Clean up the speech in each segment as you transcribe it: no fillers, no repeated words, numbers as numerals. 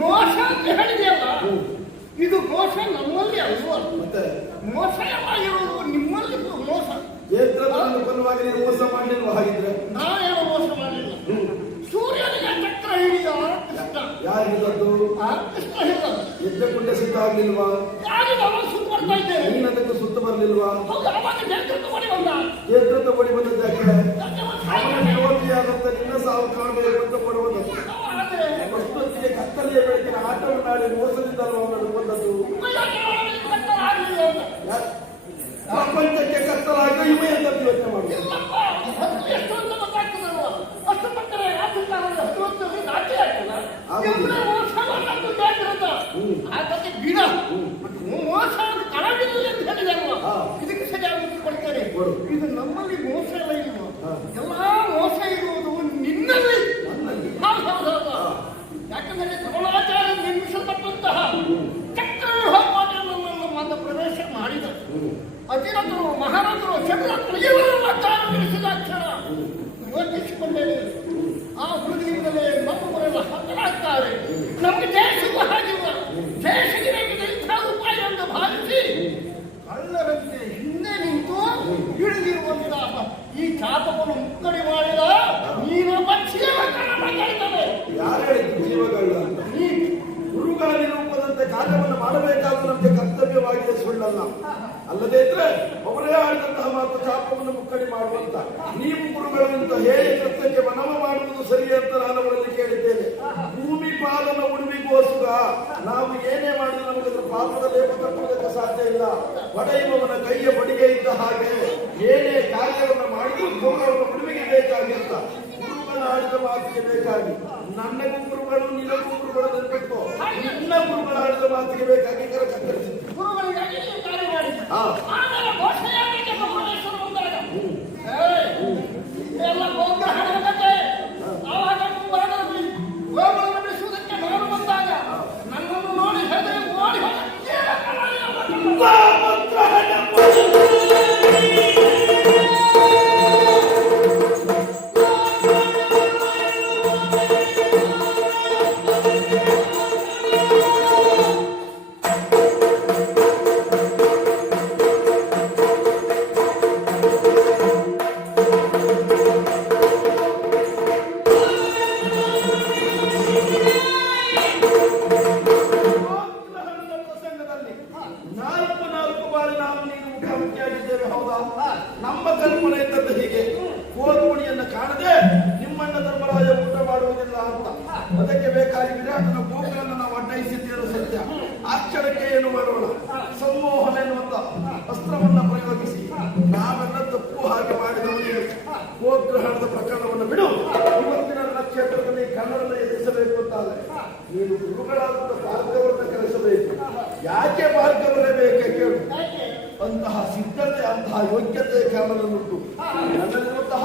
ಮೋಸ ಅಂತ ಹೇಳಿದೆಯಲ್ಲ, ಇದು ಮೋಸ ನಮ್ಮಲ್ಲಿ ಅಲ್ವಾ? ಮೋಸ ಎಲ್ಲ ಇರೋದು ನಿಮ್ಮಲ್ಲಿ ಮೋಸ. ಬಲವಾಗಿ ನೀನು ಮೋಸ ಮಾಡಲಿಲ್ವ? ಹಾಗಿದ್ರೆ ನಾನೇನು ಮೋಸ ಮಾಡಲಿಲ್ಲ. ಸೂರ್ಯನಿಗೆ ಚಕ್ರ ಹಿಡಿದ ಕೃಷ್ಣ ಯಾರಿಗದ್ದು? ಕೃಷ್ಣ ಹಿಡಿದ ಎದ್ದ ಕುಂಡೆ ಸಿದ್ಧ ಆಗ್ಲಿಲ್ವಾ? ಯಾರಿಗೆ ಅವನು ಸುತ್ತ ಬರ್ತಾ ಇದ್ದೇನೆ, ನೀನು ಅದಕ್ಕೆ ಸುತ್ತ ಬರಲಿಲ್ವಾ? ಅವಾಗ ನೇತೃತ್ವ ಮಾಡಿ ಬಂದ. ನೇತೃತ್ವ ಕೊಡಿ ಬಂದದ್ದಕ್ಕೆ ನಿನ್ನ ಸಾವು ಕಾಣಬೇಕು ಅಂತ ಕೊಡುವುದು. ಅಷ್ಟೊತ್ತಿಗೆ ಕತ್ತಲೆಯ ಬೆಳಕಿನ ಆಟವನ್ನು ಆಡಿ ಮೋಸದಿಂದ ಬಂದದ್ದು. ಪ್ರಪಂಚಕ್ಕೆ ಕತ್ತಲಾಗ ಇವೆ ಅಂತ ಯೋಚನೆ ಮಾಡುದು. ಇದಕ್ಕೆ ಸರಿಯಾಗಿ ಕೊಡ್ತಾರೆ. ಇದು ನಮ್ಮಲ್ಲಿ ಮೋಸ ಎಲ್ಲ ಇಲ್ವಾ? ಎಲ್ಲಾ ಮೋಸ ಇರುವುದು ನಿನ್ನಲ್ಲಿ. ಯಾಕಂದ್ರೆ ದ್ರೋಣಾಚಾರ್ಯ ನಿರ್ಮಿಸಲ್ಪಟ್ಟಂತಹ ಚಕ್ರವ್ಯೂಹವನ್ನು ಮತ ಪ್ರವೇಶ ಮಾಡಿದ ಅತಿರಥರು, ಮಹಾರಥರು, ಚಕ್ರವರ್ತಿಗಳು ಇವರೆಲ್ಲ ಕಾರಣಗಳಿಸಿದ ಕ್ಷಣ ಯೋಚಿಸಿಕೊಂಡೇನೆ. ಆ ಹೃದಯದಲ್ಲೇ ನಮ್ಮವರೆಲ್ಲ ಹತರಾಗ್ತಾರೆ. ನಮಗೆ ದೇಶಕ್ಕೂ ಹಾಗಿಲ್ಲ. ದೇಶಕ್ಕೆ ಬೇಕಿದೆ ಇಂಥ ಉಪಾಯವನ್ನು ಭಾವಿಸಿ ಕಳ್ಳರಂತೆ ಹಿಂದೆ ನಿಂತು ಹಿಡಿದಿರುವಂತಹ ಈ ಚಾಪವನ್ನು ಮುಕ್ಕಡಿ ಮಾಡಿದ ನೀನು ಪಕ್ಷಿಯೇ. ಯಾರು ಹೇಳಿದ್ದು ಜೀವಗಳು ಅಂತ? ಗುರುಗಳ ನಿರೂಪದಂತೆ ಕಾರ್ಯವನ್ನು ಮಾಡಬೇಕಾದ ನಮಗೆ ಕರ್ತವ್ಯವಾಗಿದೆ, ಸುಳ್ಳಲ್ಲ. ಅಲ್ಲದೇ ಇದ್ರೆ ಅವರೇ ಆಡಿದಂತಹ ಮಾತು ಚಾಪವನ್ನು ಮುಕ್ಕಡಿ ಮಾಡುವಂತ. ನೀವು ಗುರುಗಳು ಅಂತ ಹೇಳಿ ಕೃತ್ಯಕ್ಕೆ ಮನವ ಮಾಡುವುದು ಸರಿ ಅಂತ ನಾನು ಅವರಲ್ಲಿ ಕೇಳಿದ್ದೇನೆ. ಭೂಮಿ ಪಾಲನ ಉಡುವಿಗೋಸ್ಕರ ನಾವು ಏನೇ ಮಾಡಿದ್ರು ನಮಗೆ ಅದರ ಪಾಪದ ಲೇಪ ತಪ್ಪುವುದಕ್ಕೆ ಸಾಧ್ಯ ಇಲ್ಲ. ಹೊಡೆಯುವವನ ಕೈಯ ಬಡಿಗೆ ಇದ್ದ ಹಾಗೆ ಏನೇ ಕಾರ್ಯವನ್ನು ಮಾಡಿದ್ರು ಗೌರವವನ್ನು ಉಡುವಿಗೆ ಬೇಕಾಗಿರ್ತ. ಆಡಿದ ಮಾತಿಗೆ ಬೇಕಾಗಿ ನನ್ನ ಗುರುಗಳು ನಿನಗೂ ಗುರುಗಳು ನೆನಪಿಟ್ಟು ನಿನ್ನ ಗುರುಗಳು ಆಡಿದ ಮಾತಿಗೆ ಬೇಕಾಗಿ ಕತ್ತರಿಸಿದ್ರು. ನನ್ನನ್ನು ನೋಡಿ ನಮ್ಮ ಕಲ್ಪನೆ ಇದ್ದದ್ದು ಹೀಗೆ, ಗೋಧೂಣಿಯನ್ನು ಕಾಣದೆ ನಿಮ್ಮನ್ನ ಧರ್ಮರಾಜ ಊಟ ಮಾಡುವುದಿಲ್ಲ ಅಂತ. ಅದಕ್ಕೆ ಬೇಕಾಗಿ ವಿರಾಟನ ಗೋಗಳನ್ನು ನಾವು ಅಡ್ಡಯಿಸಿದ್ದೇನು ಸತ್ಯ. ಆ ಕ್ಷಣಕ್ಕೆ ಏನು ಮಾಡೋಣ? ಸಂಮೋಹನ ಎನ್ನುವಂತ ಅಸ್ತ್ರವನ್ನ ಪ್ರಯೋಗಿಸಿ ನಾವೆಲ್ಲ ತಪ್ಪು ಹಾಗೆ ಮಾಡಿದವನಿಗೆ ಗೋಗ್ರಹಣದ ಪ್ರಕರಣವನ್ನು ಬಿಡು. ಇವತ್ತಿನ ನಕ್ಷತ್ರದಲ್ಲಿ ಕನ್ನಡವನ್ನು ಎದುರಿಸಬೇಕು ಅಂತಾದ್ರೆ ನೀನು ಗುರುಗಳಾದ ಭಾರ್ಗವರನ್ನ ಕರೆಸಬೇಕು. ಯಾಕೆ ಭಾರ್ಗವರೇ ಬೇಕೆ ಕೇಳು. ಅಂತಹ ಸಿದ್ಧತೆ, ಅಂತಹ ಯೋಗ್ಯತೆ ಕಾರಣವನ್ನುಂಟು. ನನ್ನಲ್ಲಿರುವಂತಹ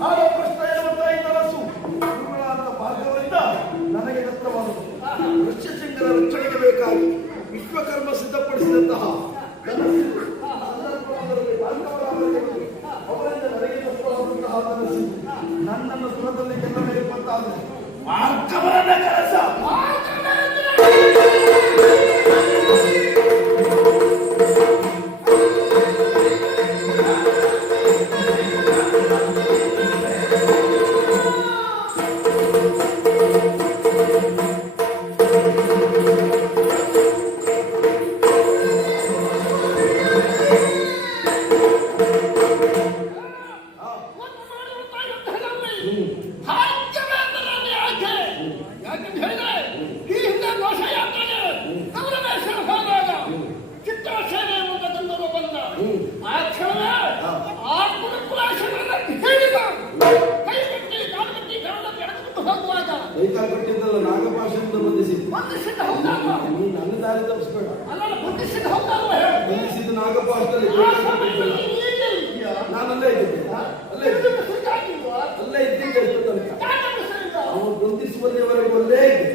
ಹಾಲಕೃಷ್ಣ ಎನ್ನುವಂತಹ ಈ ಕನಸು ಗುರುಗಳಾದ ಭಾರ್ಗವರಿಂದ ನನಗೆ ದತ್ತವಾದದ್ದು. ಋಷ್ಯಶೃಂಗರ ರಕ್ಷಣೆಗೆ ಬೇಕಾಗಿ ವಿಶ್ವಕರ್ಮ ಸಿದ್ಧಪಡಿಸಿದಂತಹ ಕನಸು ಅವರಿಂದ ನನಗೆ ದತ್ತವಾದಂತಹ ಕನಸು ನನ್ನನ್ನು ಸುರದಲ್ಲಿ ಗೆಲ್ಲಬೇಕು ಅಂತಾದ್ರೆ ಭಾರ್ಗವರನ್ನ ಕೆಲಸ. ದಾರಿ ತಪ್ಪಿಸ್ಬೇಡ. ಅಲ್ಲ ಬುದ್ಧಿಸಿದ ಹೌದಲ್ವ ಹೇಳು. ಬಂಧಿಸಿದ ನಾಗಪ್ಪ ಅಷ್ಟರಲ್ಲಿ ಆ ಸಮಯದಲ್ಲಿ ನೀನೇ ಇದೆಯಾ? ನಾನಲ್ಲೇ ಇದ್ದೀನಿ. ಅಲ್ಲೇ ನಿನಗೆ ಸುತ್ತಾಗಿಲ್ವಾ? ಅಲ್ಲೇ ಇದ್ದೀನಿ ಎಷ್ಟು ತನಕ. ಯಾಕೆ ಬಿಸಿಲಿಲ್ಲ? ಅವನು ಬಂಧಿಸುವಲ್ಲಿವರೆಗೂ ಅಲ್ಲೇ ಇದ್ದೆ.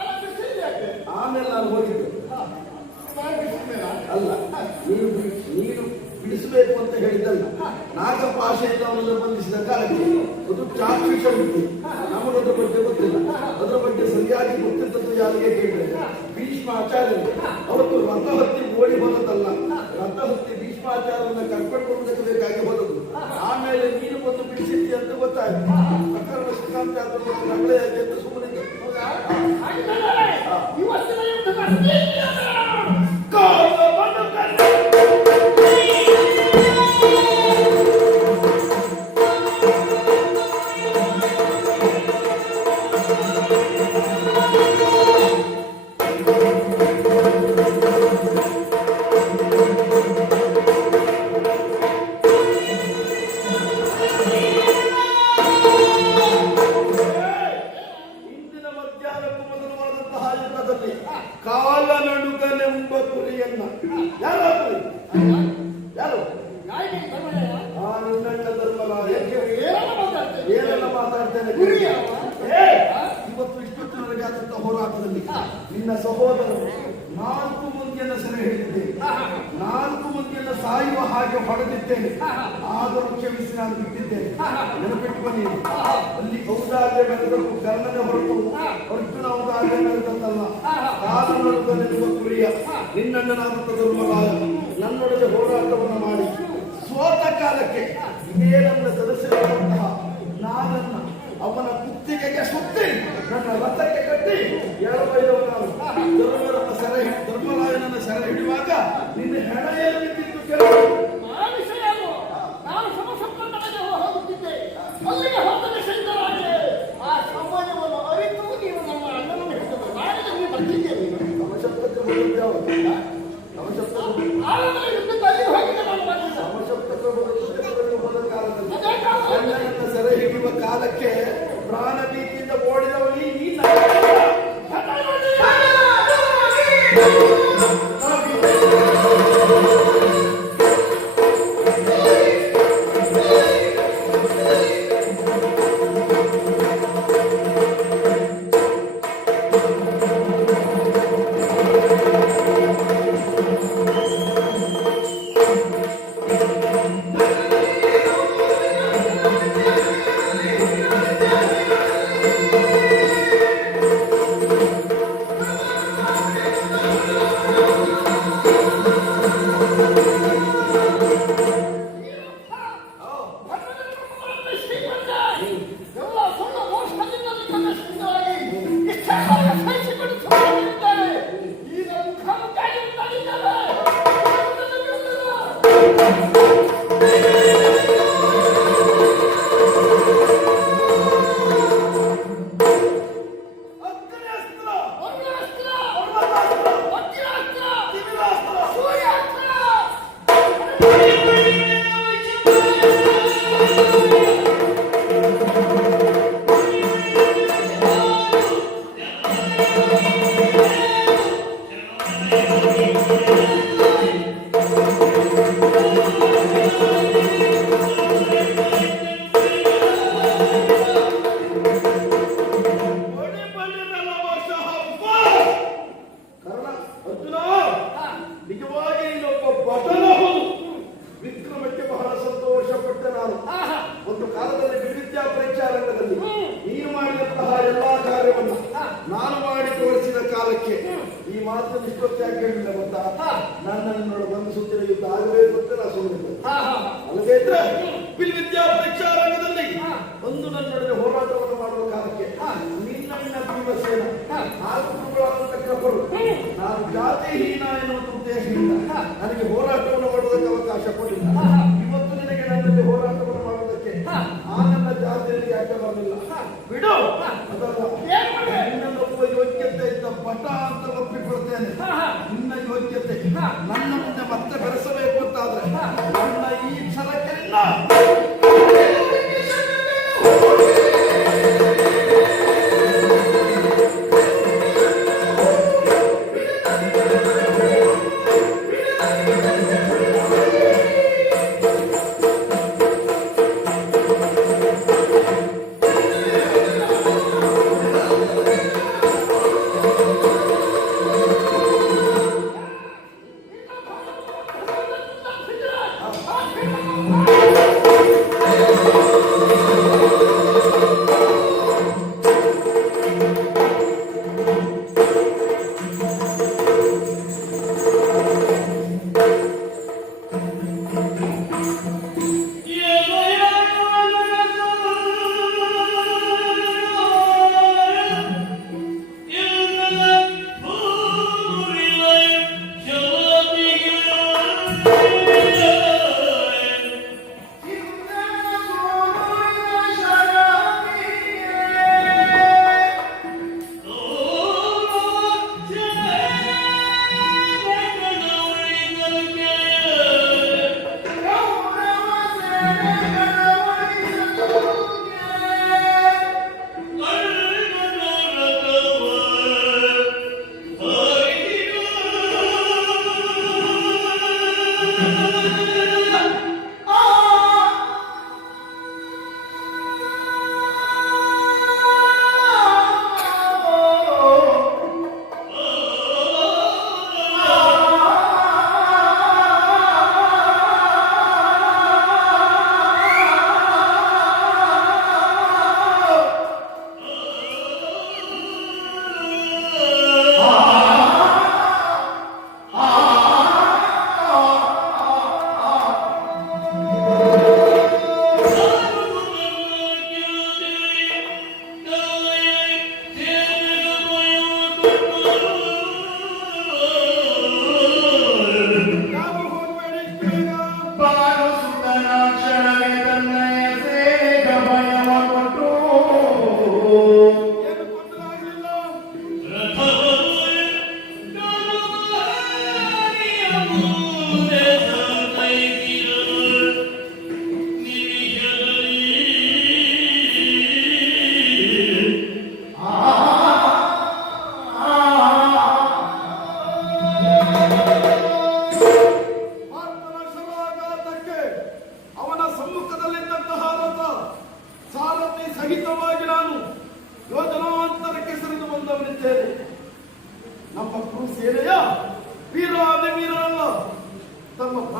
ಅಲ್ಲ ಬಿಸಿಲು ಯಾಕೆ? ಆಮೇಲೆ ನಾನು ಹೋಗಿದ್ದೆ. ನಾನು ಬಿಸಿಲಿಲ್ಲ. ಅಲ್ಲ, ನೀನು ಬಿಡಿಸಬೇಕು ಅಂತ ಹೇಳಿದ್ದಲ್ಲ. ನಾಗಪಾಶೆಯಿಂದ ಅವನನ್ನು ಬಂಧಿಸಿದ ಕಾಲಕ್ಕೆ ಅದು ಚಾಕ್ಷುಷ ಬುದ್ಧಿ. ನಮಗದ್ರ ಬಗ್ಗೆ ಗೊತ್ತಿಲ್ಲ. ಅದರ ಬಗ್ಗೆ ಸರಿಯಾಗಿ ಗೊತ್ತಿದ್ದದ್ದು ಯಾರಿಗೆ ಕೇಳಿದ್ರೆ ಭೀಷ್ಮಾಚಾರ್ಯರು. ಅವತ್ತು ರಥ ಹತ್ತಿ ಓಡಿ ಹೋದದಲ್ಲ, ರಥ ಹತ್ತಿ ಭೀಷ್ಮಾಚಾರ್ಯರನ್ನ ಕರ್ಕೊಂಡು ಬರುವುದಕ್ಕೆ ಬೇಕಾಗಿ ಹೋದದ್ದು. ಆಮೇಲೆ ನೀನು ಬಂದು ಬಿಡಿಸಿದ್ದಿ ಅಂತ ಗೊತ್ತಾಯ್ತು. ಪ್ರಕರಣ ಶ್ರೀಕಾಂತ ನಗಳೇ ಯಾಕೆ ಅಂತ ಸುಮ್ಮನಿದ್ದೆ. ಇವತ್ತಿನ ಯುದ್ಧದಲ್ಲಿ ಕಾಲನಡುಗನೆಂಬ ಕುರಿಯನ್ನ ಯಾರು ಯಾರು ನಿನ್ನಣ್ಣ ಧರ್ಮರಾಯ. ಏನೆಲ್ಲ ಮಾತಾಡ್ತೇನೆ. ಇವತ್ತು ಇಷ್ಟೊತ್ತಿನವರೆಗೆ ಆದಂತ ಹೋರಾಟದಲ್ಲಿ ನಿನ್ನ ಸಹೋದರರು 4 ಮಂದಿಯನ್ನು ಸೆರೆ ಹಿಡಿದಿದ್ದೇನೆ. 4 ಮಂದಿಯನ್ನು ಸಾಯುವ ಹಾಗೆ ಹೊಡೆದಿದ್ದೇನೆ. ಆದರೂ ಕ್ಷಮಿಸಿ ನಾನು ಬಿಟ್ಟಿದ್ದೇನೆ. ನೆನಪಿಟ್ಟು ಬನ್ನಿ. ಅಲ್ಲಿ ಔದಾರ್ಯ ಮೆರೆದದ್ದು ಕರ್ಣನೆ ಹೊರಟು ಅರ್ಜುನ ಔದಾರ್ಯ ಮೆರೆದದ್ದಲ್ಲ. ಕಾಲನಡುಗನೆಂಬ ಕುರಿಯ ನಿನ್ನಣ್ಣನಾದಂತ ಧರ್ಮರಾಯ ನನ್ನೊಳಗೆ ಹೋರಾಟವನ್ನು ಮಾಡಿ ಸೋತ ಕಾಲಕ್ಕೆ ಇದೇ ನನ್ನ ಸದಸ್ಯರಾದಂತಹ ನಾನನ್ನ ಅವನ ಕುತ್ತಿಗೆಗೆ ಸುತ್ತಿ ನನ್ನ ರಥಕ್ಕೆ ಕಟ್ಟಿ ಎಳಬೈದವ ನಾನು ಧರ್ಮರಾಯನನ್ನ ಸೆರೆ ಹಿಡಿಯುವಾಗ ನಿನ್ನ ಹೆಣ ಏನು ಬಿದ್ದಿತ್ತು ಕೇಳಿ. ನಾನು ಸಮಸಪ್ತನಿಗೆ ಹೋಗುತ್ತಿದ್ದೆ. ಅಲ್ಲಿಗೆ ಹೋಗದ ಶಂಕರಾಗೆ ಆ ಸಮಯವನ್ನು ಅರಿತು ನೀವು ನಮ್ಮ ಅಣ್ಣನನ್ನು ಹಿಡಿದು ನಾಳೆ ನೀವು ಬರ್ತಿದ್ದೇನೆ. ಸಮಶಬ್ದಕ್ಕೆ ಬರುವುದು ಯಾವುದು? ಸಮಶಬ್ದಕ್ಕೆ ಆಮೇಲೆ ಯುದ್ಧದಲ್ಲಿ ಹೋಗಿದೆ ನಾನು ಬಂದಿದ್ದ. ಸಮಶಬ್ದಕ್ಕೆ ಹೋದ ಕಾಲದಲ್ಲಿ ಅಣ್ಣನನ್ನ ಸೆರೆ ಹಿಡಿಯುವ ಕಾಲಕ್ಕೆ ಪ್ರಾಣ ಭೀತಿಯಿಂದ ಓಡಿದವನಿ ನೀನು. ನಾನು ಮಾಡಿ ತೋರಿಸಿದ ಕಾಲಕ್ಕೆ ಈ ಮಾತು ನಿಷ್ಪತ್ತಿಯಾಗಿ ಹೇಳಿಲ್ಲ ಗೊತ್ತಾ? ನನ್ನನ್ನು ಒಂದು ಸುತ್ತಿನ ಯುದ್ಧ ಆಗಬೇಕು ಅಂತ ನಾ ಸುಮ್ಮನೆ ಅಲ್ಲದೆ ಇದ್ರೆ ವಿದ್ಯಾ ಪರೀಕ್ಷಾ ರಂಗದಲ್ಲಿ ಒಂದು ನನ್ನೊಡನೆ ಹೋರಾಟವನ್ನು ಮಾಡುವ ಕಾಲಕ್ಕೆ ನಿನ್ನ ಭೀಮಸೇನ 4 ತಿಂಗಳಾದಂತ ಕೃಪರು ನಾನು ಜಾತಿಹೀನ ಎನ್ನುವ ಉದ್ದೇಶದಿಂದ ನನಗೆ ಹೋರಾಟವನ್ನು ಮಾಡುವುದಕ್ಕೆ ಅವಕಾಶ ಕೊಟ್ಟಿಲ್ಲ. ಇವತ್ತು ನಿನಗೆ ನನ್ನಲ್ಲಿ ಹೋರಾಟವನ್ನು ಮಾಡುವುದಕ್ಕೆ ಆ ನನ್ನ ಜಾತಿಯಲ್ಲಿ ಯಾಕೆ ಬರಲಿಲ್ಲ? ಬಿಡು, ಅದಲ್ಲ ನಿನ್ನೊಬ್ಬ ಯೋಗ್ಯತೆ ಇದ್ದ ಪಟ ಅಂತ ಒಪ್ಪಿಕೊಳ್ತೇನೆ. ನಿನ್ನ ಯೋಗ್ಯತೆ ನನ್ನ ಮುಂದೆ ಮತ್ತೆ ಬೆರೆಸಬೇಕು ಅಂತಾದ್ರೆ ನನ್ನ ಈ ಕ್ಷಣಕ್ಕೆ ನಿನ್ನ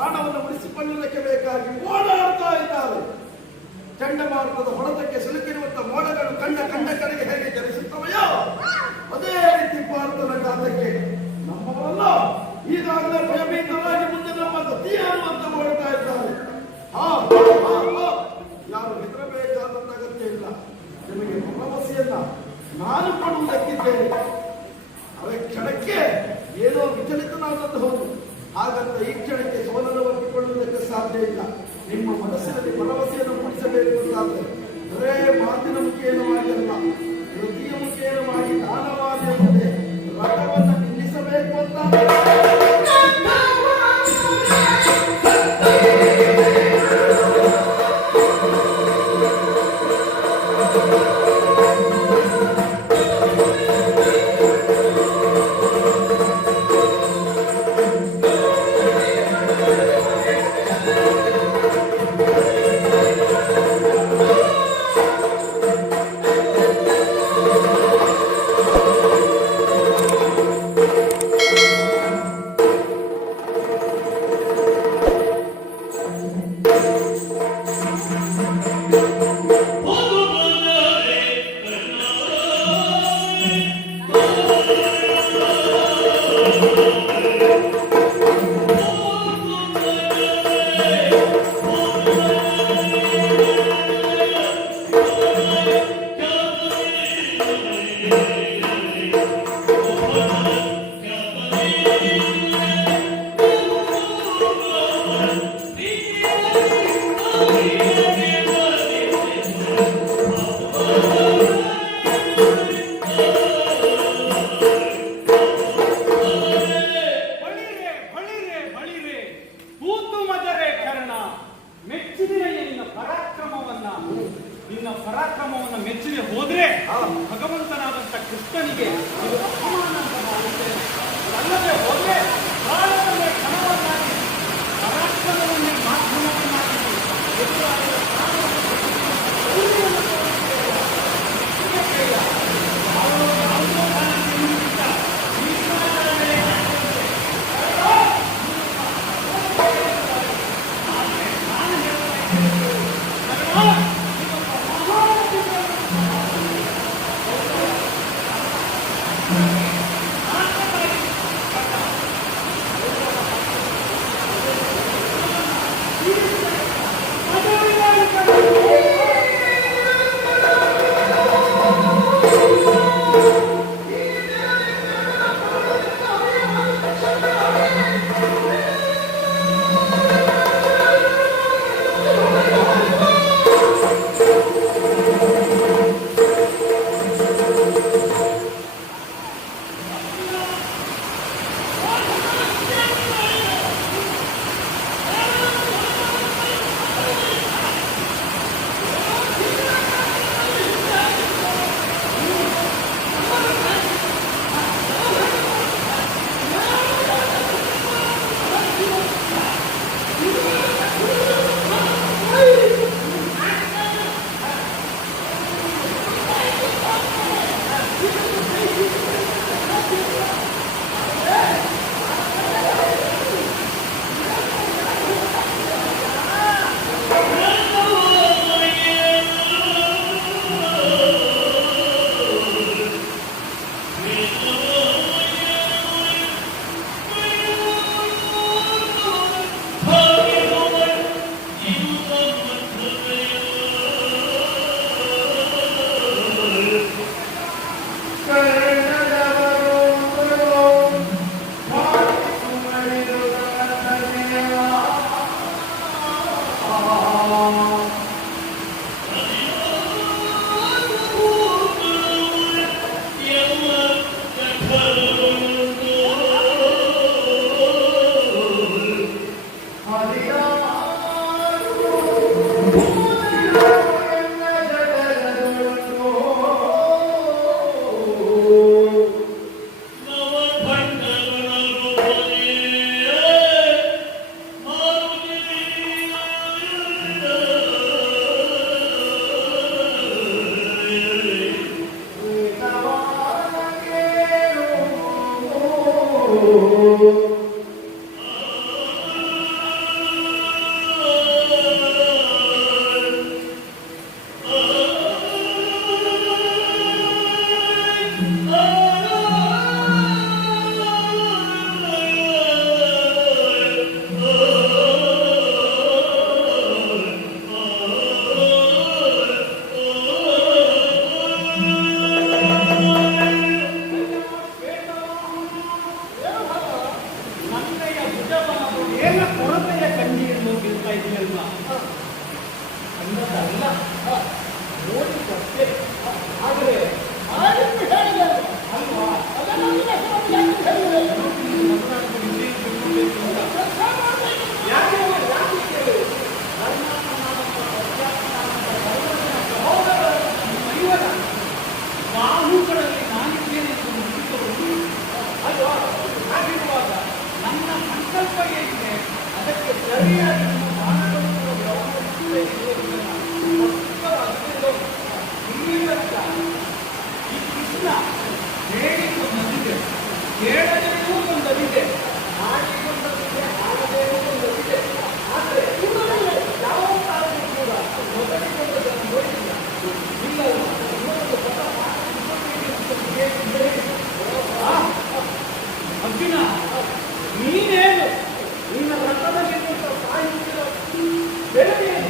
ಪ್ರಾಣವನ್ನು ಉಳಿಸಿಕೊಳ್ಳಲಿಕ್ಕೆ ಬೇಕಾಗಿ ಓಡಾಡ್ತಾ ಇದ್ದಾರೆ. ಚಂಡಮಾರುತದ ಹೊಡೆತಕ್ಕೆ ಸಿಲುಕಿರುವಂತಹ ಮೋಡಗಳು ಕಂಡ ಕಡೆಗೆ ಹೇಗೆ ಚಲಿಸುತ್ತವೆಯೋ ಅದೇ ರೀತಿ ಭಾರತದ ಗಾತಕ್ಕೆ ನಮ್ಮವರಲ್ಲ ಈಗಾಗಲೇ ಭಯಭೀತರಾಗಿ ಮುಂದೆ ನಮ್ಮ ಗತಿಯನ್ನು ಅಂತ ಮಾಡ್ತಾ ಇದ್ದಾರೆ. ಯಾರು ಹೆದರಬೇಕಾದಂತ ಅಗತ್ಯ ಇಲ್ಲ. ನಿಮಗೆ ಭರವಸೆಯನ್ನ ನಾನು ಕೊಡುವುದಕ್ಕಿದ್ದೇನೆ. ಅದೇ ಕ್ಷಣಕ್ಕೆ ಏನೋ ವಿಚಲಿತನಾದದ್ದು ಹೌದು, ಹಾಗಂತ ಈ ಕ್ಷಣಕ್ಕೆ ಸೋಲನ್ನು ಒಪ್ಪಿಕೊಳ್ಳುವುದಕ್ಕೆ ಸಾಧ್ಯ ಇಲ್ಲ. ನಿಮ್ಮ ಮನಸ್ಸಿನಲ್ಲಿ ಭರವಸೆಯನ್ನು ಮೂಡಿಸಬೇಕು ಅಂತಾದ್ರೆ ಬರೇ ಮಾತಿನ ಮುಖೇನ ಮಾಡಿ ಅಲ್ಲ, ಕೃತಿಯ ಮುಖೇನ ಮಾಡಿ ದಾನವಾದ ಮುಂದೆ ರಥವನ್ನು ನಿಲ್ಲಿಸಬೇಕು ಅಂತ ಪರಾಕ್ರಮವನ್ನು ಮೆಚ್ಚದೆ ಹೋದ್ರೆ ಭಗವಂತನಾದಂತ ಕೃಷ್ಣನಿಗೆ ಇದು ಅಪಮಾನ ಅಂತ ಮಾಡುತ್ತೇನೆ. ಅಲ್ಲದೆ ಹೋದ್ರೆ ಭಾರತದ ಕ್ಷಣವನ್ನಾಗಿ ಪರಾಕ್ರಮವನ್ನೇ ಮಾಧ್ಯಮವನ್ನಾಗಿ ಕೊಡ್ತಾ ಇದೆಯಲ್ವಾ ಅನ್ನೋದಲ್ಲ, ನೋಡಿದ್ದಷ್ಟೇ. ಆದರೆ ಹಾಗೆಂದು ಹೇಳಿದೆ ಅಲ್ವಾ ಅದನ್ನು ಯಾಕೆ ಹೇಳಿದೆ ಮತದಾನದ ವಿಷಯ ತಿಳ್ಕೊಬೇಕು ಅಂತ. ಕೆಲಸ ಮಾಡಬೇಕು. ಯಾಕೆ ಯಾಕೆ ಕೇಳು ಕರ್ನಾಟಕದ ಸಹೋದರರನ್ನು ಮರೆಯುವನ ಬಾಹುಗಳಲ್ಲಿ ನಾನಿದ್ದೇನೆ ಎಂದು ಮುಗಿದವರು ಅಲ್ವಾ. ಹಾಗಿರುವಾಗ ನನ್ನ ಸಂಕಲ್ಪ ಏನಿದೆ ಅದಕ್ಕೆ ಸರಿಯಾಗಿ ನಮ್ಮ ಬಾಣಗಳನ್ನು ವ್ಯವಹರಿಸುತ್ತಲೇ ಇರುವುದನ್ನು ಈ ಕೃಷ್ಣ ಹೇಳಿಕೊಂಡದಿದೆ, ಹೇಳದೇನೂ ಒಂದದಿದೆ, ಮಾಡಿಕೊಂಡದಿದೆ, ಆಗದೇನೂ ಒಂದದಿದೆ. ಆದರೆ ಇವರಲ್ಲಿ ಯಾವ ಕಾರಣವೂ ಕೂಡ ಮೊದಲಿಕೊಂಡದನ್ನು ನೋಡಿಲ್ಲ. ಇಲ್ಲವಲ್ಲ ಇನ್ನೊಂದು ಹೊಸ ಅರ್ಜುನ, ನೀನೇನು ನಿನ್ನ ರಥದಲ್ಲಿ ಸಾಹಿತ್ಯದ ಬೆಳವೇನು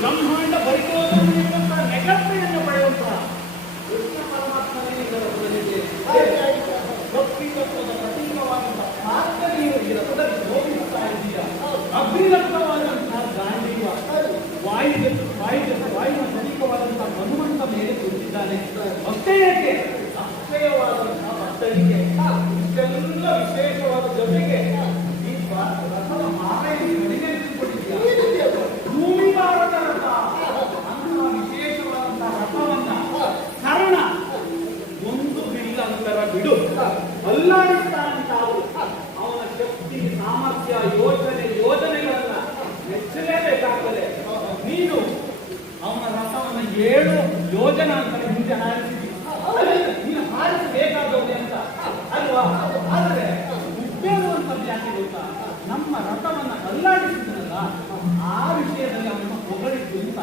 ಬ್ರಹ್ಮಾಂಡ ಪರಿಪೂರ್ಣವಾಗಿರುವಂತಹ ನೆಗತ್ತೆಯನ್ನು ಪಡೆಯುವಂತಹ ಕೃಷ್ಣ ಪರಮಾತ್ಮನೇ ಇದರ ಬದಲಿಗೆ ಭಕ್ತಿ ತತ್ವದ ಪ್ರತೀಕವಾದಂತಹ ಮಾರ್ಗದೀಯ ಈ ರಥದಲ್ಲಿ ಹೋಗಿಸ್ತಾ ಇದೀಯ. ಅಭಿರಕ್ತವಾದಂತಹ ಗಾಂಧೀವ ವಾಯುವಿನ ಪ್ರತೀಕವಾದಂತಹ ಹನುಮಂತ ಮೇಲೆ ಕುಳಿತಿದ್ದಾನೆ. ಅಷ್ಟೇ ಏಕೆ ಅಕ್ಷಯವಾದಂತಹ ಭಕ್ತರಿಗೆ ಇಷ್ಟೆಲ್ಲ ವಿಶೇಷವಾದ ಜೊತೆಗೆ ಈ ರಥದ ಮಾರೆಯಲ್ಲಿ ಕಡಿಮೆ ನಿಂತುಕೊಂಡಿದ್ದೀಯ. ಭೂಮಿ ಭಾರತ ರಥ ಅಂತಹ ವಿಶೇಷವಾದಂತಹ ರಥವನ್ನ ಕರ್ಣ ಒಂದು ಬಿಲ್ಲ ಅಂತರ ಬಿಡು ಅಲ್ಲಾಡಿಸ್ತಾನಂತಾವು. ಅವನ ಶಕ್ತಿ ಸಾಮರ್ಥ್ಯ ಯೋಜನೆಗಳನ್ನ ಮೆಚ್ಚಲೇಬೇಕಾಗ್ತದೆ. ನೀನು ಅವನ ರಥವನ್ನ 7 ಯೋಜನಾಂತರ ಹಿಂದೆ ಹಾರಿಸಿದಿ. ನೀನು ಹಾರಿಸಬೇಕಾದವನೇ ಅಂತ ಅಲ್ವಾ. ಆದರೆ ಉಪಯೋಗವಂತದ್ದು ಯಾಕೆ ಗೊತ್ತಾ, ನಮ್ಮ ರಥವನ್ನ ಅಲ್ಲಾಡಿಸಿದ್ರಲ್ಲ ಆ ವಿಷಯದಲ್ಲಿ ಅವನನ್ನು ಹೊಗಳಿದ್ದು ಅಂತ.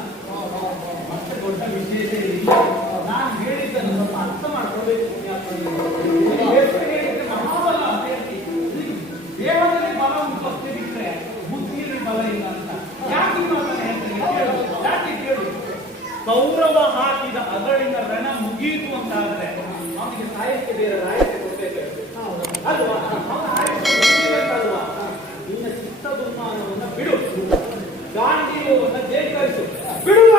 ಮತ್ತೆ ದೊಡ್ಡ ವಿಶೇಷ ಇಲ್ಲ. ನಾನು ಹೇಳಿದ್ದನ್ನು ಸ್ವಲ್ಪ ಅರ್ಥ ಮಾಡ್ಕೊಳ್ಬೇಕು. ಹೇಳಿದ್ರೆ ಮಹಾಬಲ ಅಭ್ಯರ್ಥಿ, ದೇಹದಲ್ಲಿ ಬಲ ಉಂಟು ಅಷ್ಟೇ ಬಿಟ್ಟರೆ ಬುದ್ಧಿಯಲ್ಲಿ ಬಲ ಇಲ್ಲ ಅಂತ ಯಾಕೆ ಯಾಕೆ ಕೇಳು. ಕೌರವ ಹಾಕಿದ ಅಗಳಿಂದ ರಣ ಮುಗಿಯಿತು ಅಂತ ಆದ್ರೆ ಅವನಿಗೆ ಸಾಹಿತ್ಯ ಬೇರೆ ರಾಯತೆ ಕೊಡ್ಬೇಕು ಅಲ್ವಾ. ಅವನ ಹಾರಿಸಲ್ವಾ. ನಿನ್ನ ಚಿತ್ತ ದುರ್ಮಾನವನ್ನ ಬಿಡು, ಗಾಂಧೀವನ್ನ ಜೇಕರಿಸು, ಬಿಡುವ